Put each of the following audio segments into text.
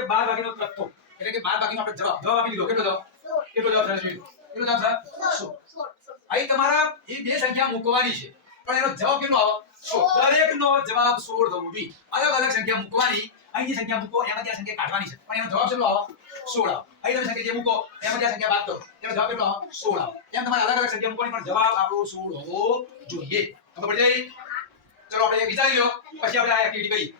કે 12 ભાગીનો તત્વો એટલે કે 12 ભાગીનો આપણે જવાબ આપી દીધો. કેટલો જવાબ? કેટલો જવાબ સર? કેટલો જવાબ સર? 16. અહીં તમારા એ બે સંખ્યા મૂકવાની છે પણ એનો જવાબ કેટલો આવે? 16. દરેકનો જવાબ 16 થવો જોઈએ. અલગ અલગ સંખ્યા મૂકવાની, અહીંની સંખ્યા મૂકો એમાંથી આ સંખ્યા કાઢવાની છે પણ એનો જવાબ કેટલો આવે? 16 આવે. અહીં તમે સંખ્યા જે મૂકો એમાંથી આ સંખ્યા બાદ કરો એનો જવાબ કેટલો આવે? 16 આવે. એમ તમારે અલગ અલગ સંખ્યા મૂકવાની પણ જવાબ આપણો 16 હોવો જોઈએ. ખબર પડી જાય? ચલો આપણે વિચારી લો પછી આપણે આ એક્ટિવિટી કરીએ.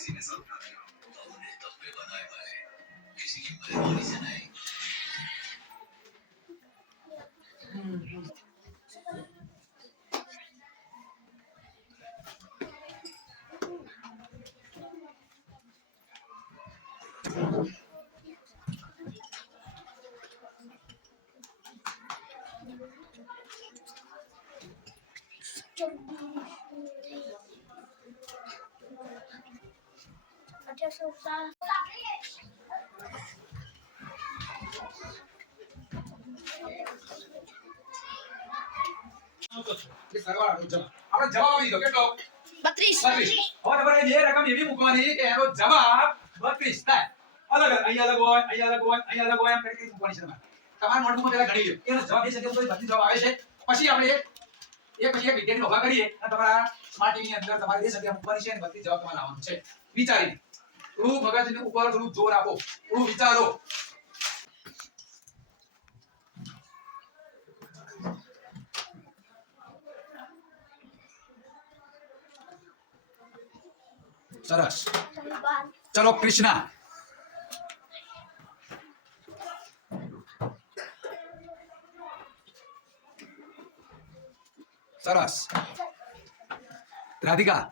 किसी ने सपना देखा तो उन्हें तब पे बनाया है किसी की मेहरबानी से नहीं. ये सरवाળો જવાબ આપણે જવાબ આપી દીધો કેટલો? 32. હવે તમારે બે રકમ એવી મૂકવાની કે એનો જવાબ 32 થાય. અલગ અહીં અલગ હોય, અહીં અલગ હોય, અહીં અલગ હોય એમ કરીને મૂકવાની છે તમારે. તમારા નોટબુકમાં પહેલા ગણી લો. એનો જવાબ એ છે કે 32 જવાબ આવે છે. પછી આપણે એક પછી એક વિદ્યાર્થીને ઉભા કરીએ અને તમારા સ્માર્ટ ટીવી ની અંદર તમારે એ સંખ્યા મૂકવાની છે અને 32 જવાબ તમારે લાવવાનો છે. વિચારીને થોડું મગજની ઉપર થોડું જોર આપો, થોડું વિચારો. સરસ. ચલો કૃષ્ણા. સરસ. રાધિકા.